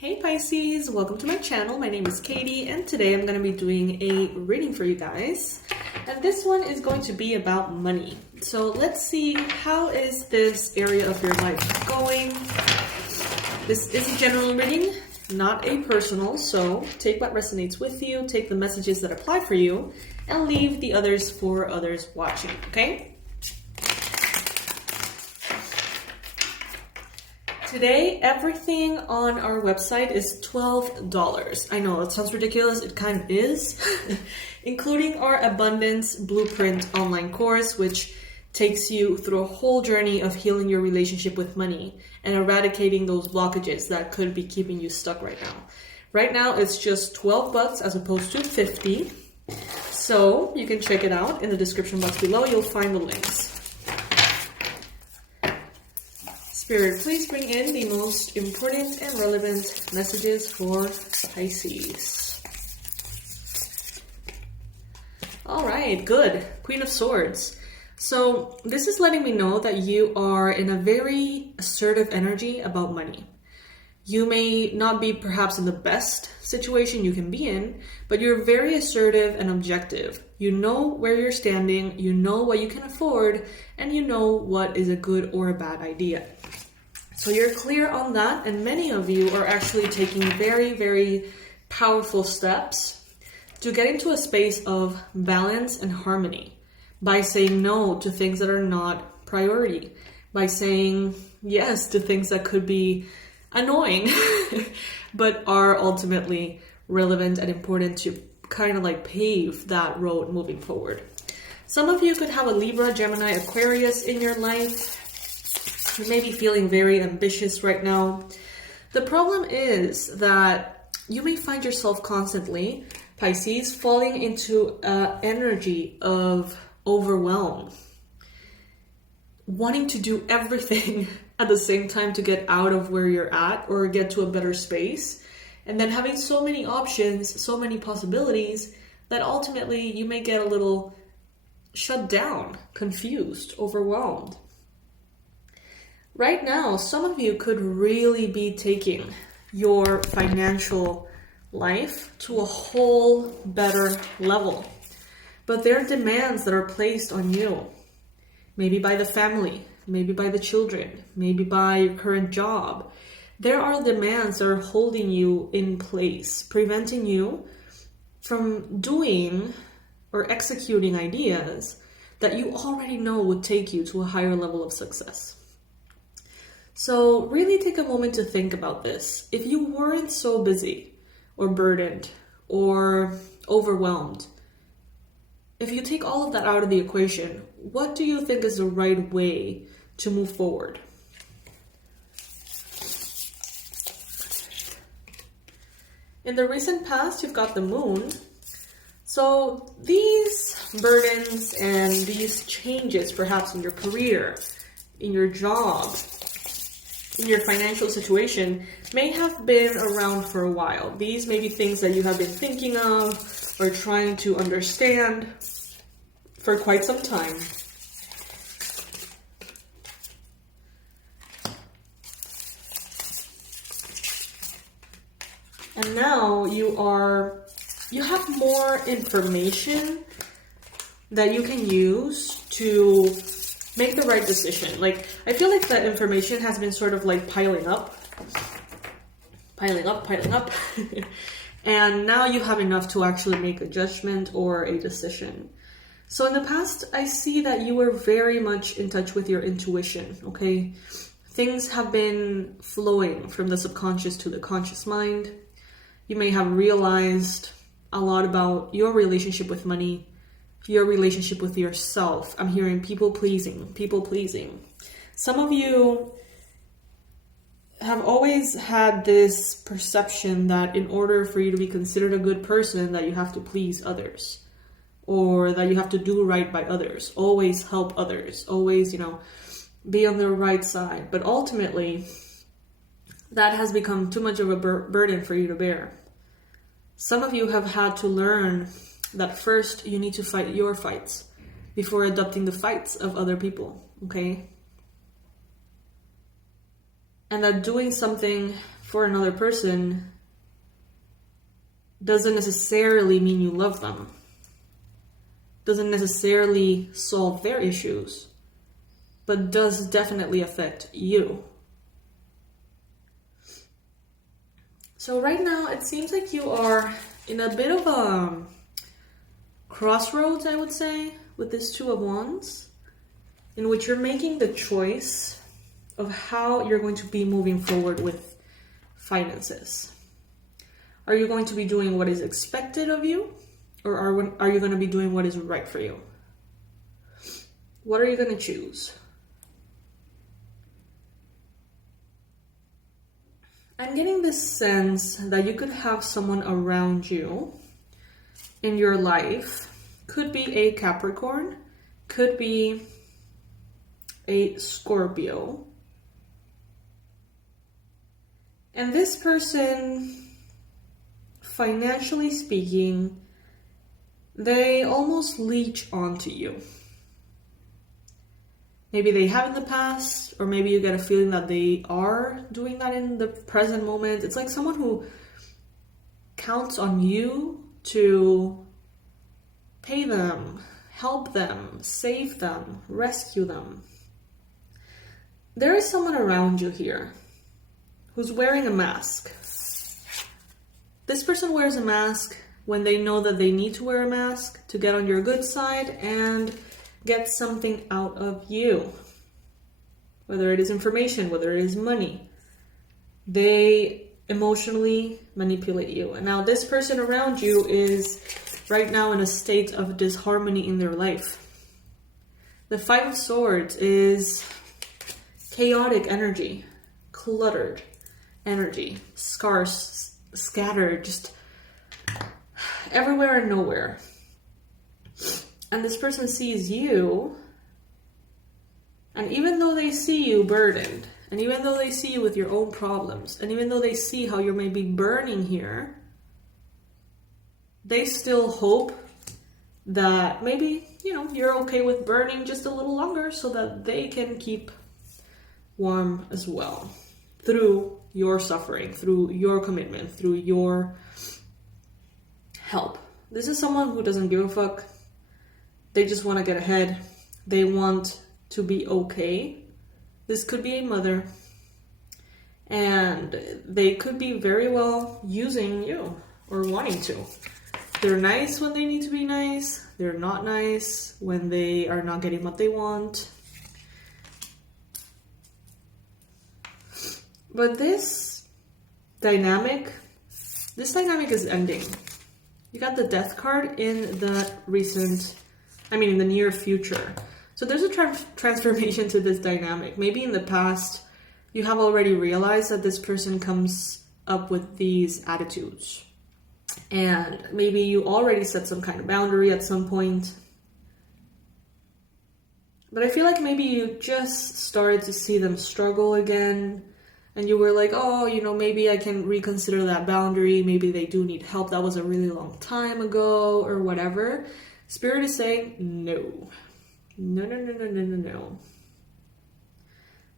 Hey Pisces, welcome to my channel. My name is Katie and today I'm going to be doing a reading for you guys. And this one is going to be about money. So let's see, how is this area of your life going? This is a general reading, not a personal, so take what resonates with you, take the messages that apply for you, and leave the others for others watching, okay? Today, everything on our website is $12. I know, it sounds ridiculous, it kind of is. Including our Abundance Blueprint online course, which takes you through a whole journey of healing your relationship with money and eradicating those blockages that could be keeping you stuck right now. Right now, it's just 12 bucks as opposed to 50. So you can check it out in the description box below. You'll find the links. Spirit, please bring in the most important and relevant messages for Pisces. All right, good. Queen of Swords. So this is letting me know that you are in a very assertive energy about money. You may not be perhaps in the best situation you can be in, but you're very assertive and objective. You know where you're standing, you know what you can afford, and you know what is a good or a bad idea. So you're clear on that, and many of you are actually taking very, very powerful steps to get into a space of balance and harmony by saying no to things that are not priority, by saying yes to things that could be annoying, but are ultimately relevant and important to kind of like pave that road moving forward. Some of you could have a Libra, Gemini, Aquarius in your life. You may be feeling very ambitious right now. The problem is that you may find yourself constantly, Pisces, falling into an energy of overwhelm, wanting to do everything at the same time to get out of where you're at or get to a better space, and then having so many options, so many possibilities, that ultimately you may get a little shut down, confused, overwhelmed. Right now, some of you could really be taking your financial life to a whole better level. But there are demands that are placed on you, maybe by the family, maybe by the children, maybe by your current job. There are demands that are holding you in place, preventing you from doing or executing ideas that you already know would take you to a higher level of success. So really take a moment to think about this. If you weren't so busy or burdened or overwhelmed, if you take all of that out of the equation, what do you think is the right way to move forward? In the recent past, you've got the Moon. So these burdens and these changes, perhaps in your career, in your job, in your financial situation, may have been around for a while. These may be things that you have been thinking of or trying to understand for quite some time. And now you have more information that you can use to make the right decision. Like, I feel like that information has been sort of like piling up. And now you have enough to actually make a judgment or a decision. So in the past, I see that you were very much in touch with your intuition, okay? Things have been flowing from the subconscious to the conscious mind. You may have realized a lot about your relationship with money, your relationship with yourself. I'm hearing people pleasing. Some of you have always had this perception that in order for you to be considered a good person, that you have to please others, or that you have to do right by others, always help others, always, be on the right side. But ultimately, that has become too much of a burden for you to bear. Some of you have had to learn that first you need to fight your fights before adopting the fights of other people, okay? And that doing something for another person doesn't necessarily mean you love them. Doesn't necessarily solve their issues, but does definitely affect you. So right now, it seems like you are in a bit of a crossroads, I would say, with this Two of Wands, in which you're making the choice of how you're going to be moving forward with finances. Are you going to be doing what is expected of you, or are you going to be doing what is right for you? What are you going to choose? I'm getting this sense that you could have someone around you in your life. Could be a Capricorn, could be a Scorpio. And this person, financially speaking, they almost leech onto you. Maybe they have in the past, or maybe you get a feeling that they are doing that in the present moment. It's like someone who counts on you to pay them, help them, save them, rescue them. There is someone around you here who's wearing a mask. This person wears a mask when they know that they need to wear a mask to get on your good side and get something out of you. Whether it is information, whether it is money. They emotionally manipulate you. And now this person around you is right now in a state of disharmony in their life. The Five of Swords is chaotic energy, cluttered energy, scarce, scattered, just everywhere and nowhere. And this person sees you, and even though they see you burdened, and even though they see you with your own problems, and even though they see how you may be burning here, they still hope that maybe, you're okay with burning just a little longer so that they can keep warm as well through your suffering, through your commitment, through your help. This is someone who doesn't give a fuck. They just want to get ahead. They want to be okay. This could be a mother. And they could be very well using you or wanting to. They're nice when they need to be nice. They're not nice when they are not getting what they want. But this dynamic is ending. You got the Death card in the in the near future. So there's a transformation to this dynamic. Maybe in the past, you have already realized that this person comes up with these attitudes. And maybe you already set some kind of boundary at some point. But I feel like maybe you just started to see them struggle again. And you were like, maybe I can reconsider that boundary. Maybe they do need help. That was a really long time ago or whatever. Spirit is saying, no. No.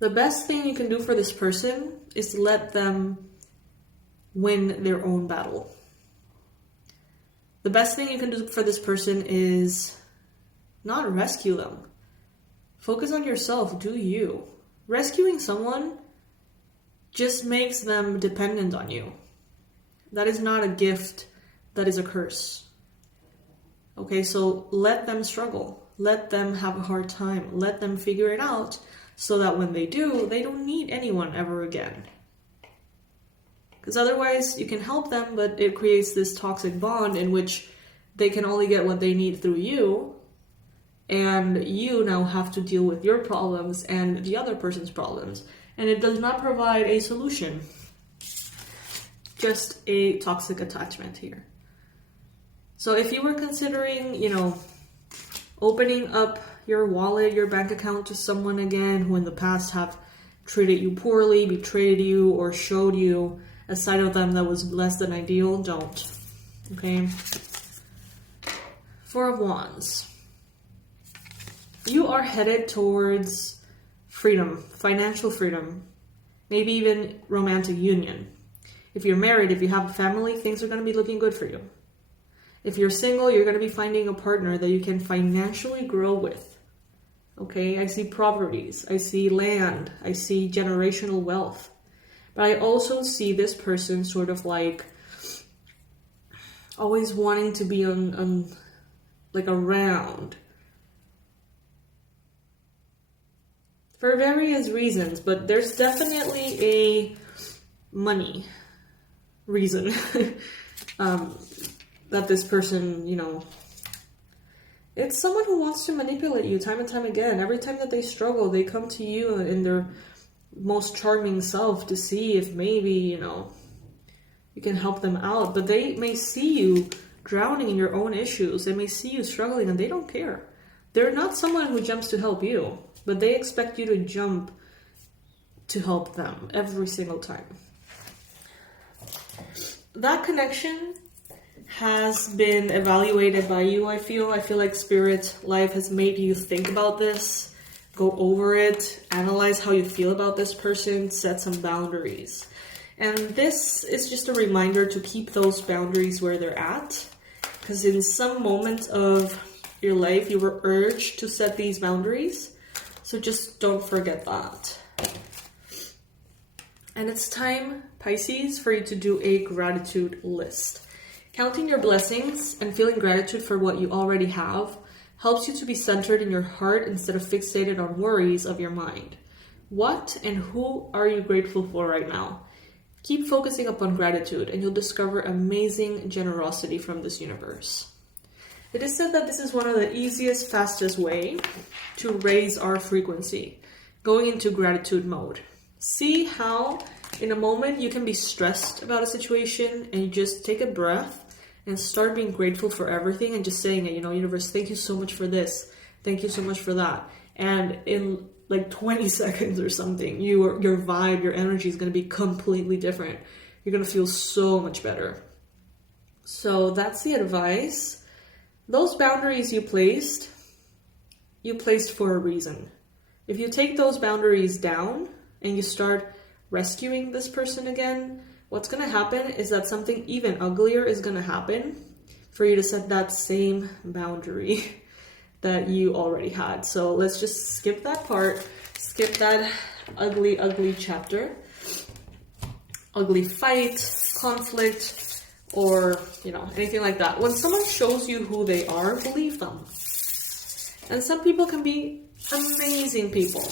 The best thing you can do for this person is to let them win their own battle. The best thing you can do for this person is not rescue them. Focus on yourself. Do you. Rescuing someone just makes them dependent on you. That is not a gift. That is a curse. Okay, so let them struggle. Let them have a hard time. Let them figure it out so that when they do, they don't need anyone ever again. Because otherwise, you can help them, but it creates this toxic bond in which they can only get what they need through you, and you now have to deal with your problems and the other person's problems. And it does not provide a solution. Just a toxic attachment here. So if you were considering, opening up your wallet, your bank account to someone again who in the past have treated you poorly, betrayed you, or showed you a side of them that was less than ideal, don't. Okay? Four of Wands. You are headed towards freedom, financial freedom, maybe even romantic union. If you're married, if you have a family, things are going to be looking good for you. If you're single, you're going to be finding a partner that you can financially grow with. Okay, I see properties, I see land, I see generational wealth. But I also see this person sort of like always wanting to be like around. For various reasons, but there's definitely a money reason that this person, you know, it's someone who wants to manipulate you time and time again. Every time that they struggle, they come to you in their most charming self to see if maybe, you know, you can help them out. But they may see you drowning in your own issues. They may see you struggling and they don't care. They're not someone who jumps to help you, but they expect you to jump to help them every single time. That connection has been evaluated by you, I feel like Spirit Life has made you think about this, go over it, analyze how you feel about this person, set some boundaries. And this is just a reminder to keep those boundaries where they're at, because in some moment of your life you were urged to set these boundaries, so just don't forget that. And it's time, Pisces, for you to do a gratitude list. Counting your blessings and feeling gratitude for what you already have helps you to be centered in your heart instead of fixated on worries of your mind. What and who are you grateful for right now? Keep focusing upon gratitude and you'll discover amazing generosity from this universe. It is said that this is one of the easiest, fastest way to raise our frequency, going into gratitude mode. See how in a moment you can be stressed about a situation and you just take a breath and start being grateful for everything and just saying it, you know, universe, thank you so much for this. Thank you so much for that. And in like 20 seconds or something, your vibe, your energy is going to be completely different. You're going to feel so much better. So that's the advice. Those boundaries you placed for a reason. If you take those boundaries down and you start rescuing this person again, what's going to happen is that something even uglier is going to happen for you to set that same boundary that you already had. So let's just skip that part, skip that ugly chapter, ugly fight, conflict, or, you know, anything like that. When someone shows you who they are, believe them. And some people can be amazing people,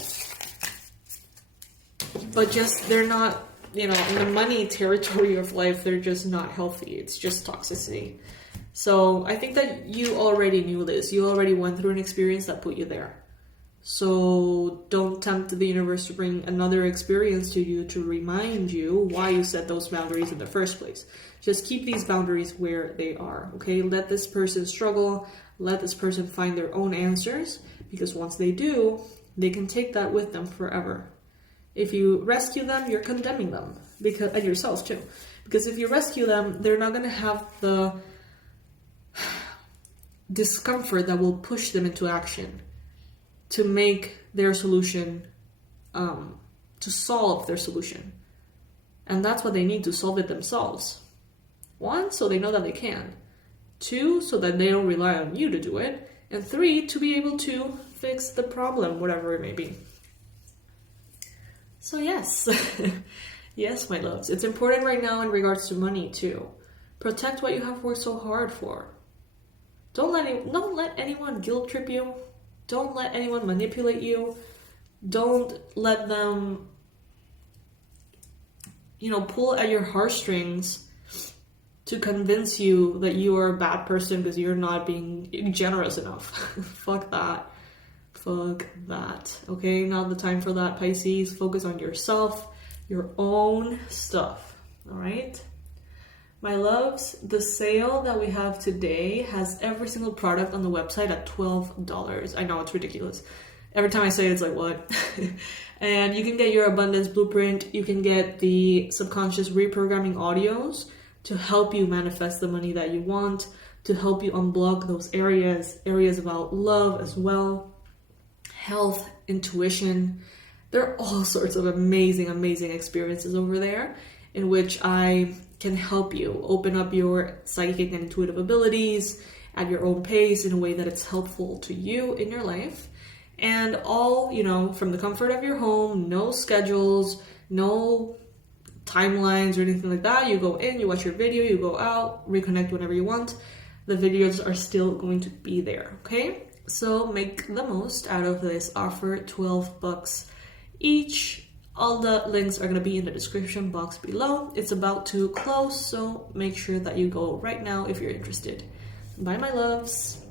but just they're not, you know, in the money territory of life, they're just not healthy. It's just toxicity. So I think that you already knew this. You already went through an experience that put you there. So don't tempt the universe to bring another experience to you to remind you why you set those boundaries in the first place. Just keep these boundaries where they are, okay? Let this person struggle. Let this person find their own answers, because once they do, they can take that with them forever. If you rescue them, you're condemning them, and yourself too. Because if you rescue them, they're not going to have the discomfort that will push them into action to make their solution, to solve their solution. And that's what they need, to solve it themselves. 1, so they know that they can. 2, so that they don't rely on you to do it. And 3, to be able to fix the problem, whatever it may be. So yes, yes, my loves, it's important right now in regards to money too. Protect what you have worked so hard for. Don't let anyone guilt trip you. Don't let anyone manipulate you. Don't let them, you know, pull at your heartstrings to convince you that you are a bad person because you're not being generous enough. Fuck that. Fuck that. Okay, not the time for that, Pisces. Focus on yourself, your own stuff. All right? My loves, the sale that we have today has every single product on the website at $12. I know, it's ridiculous. Every time I say it, it's like, what? And you can get your abundance blueprint. You can get the subconscious reprogramming audios to help you manifest the money that you want, to help you unblock those areas about love as well, health, intuition. There are all sorts of amazing experiences over there. in which I can help you open up your psychic and intuitive abilities at your own pace in a way that it's helpful to you in your life. And all, you know, from the comfort of your home, no schedules, no timelines or anything like that. You go in, you watch your video, you go out, reconnect whenever you want. The videos are still going to be there, okay? So make the most out of this offer, $12 each. All the links are going to be in the description box below. It's about to close, so make sure that you go right now if you're interested. Bye, my loves.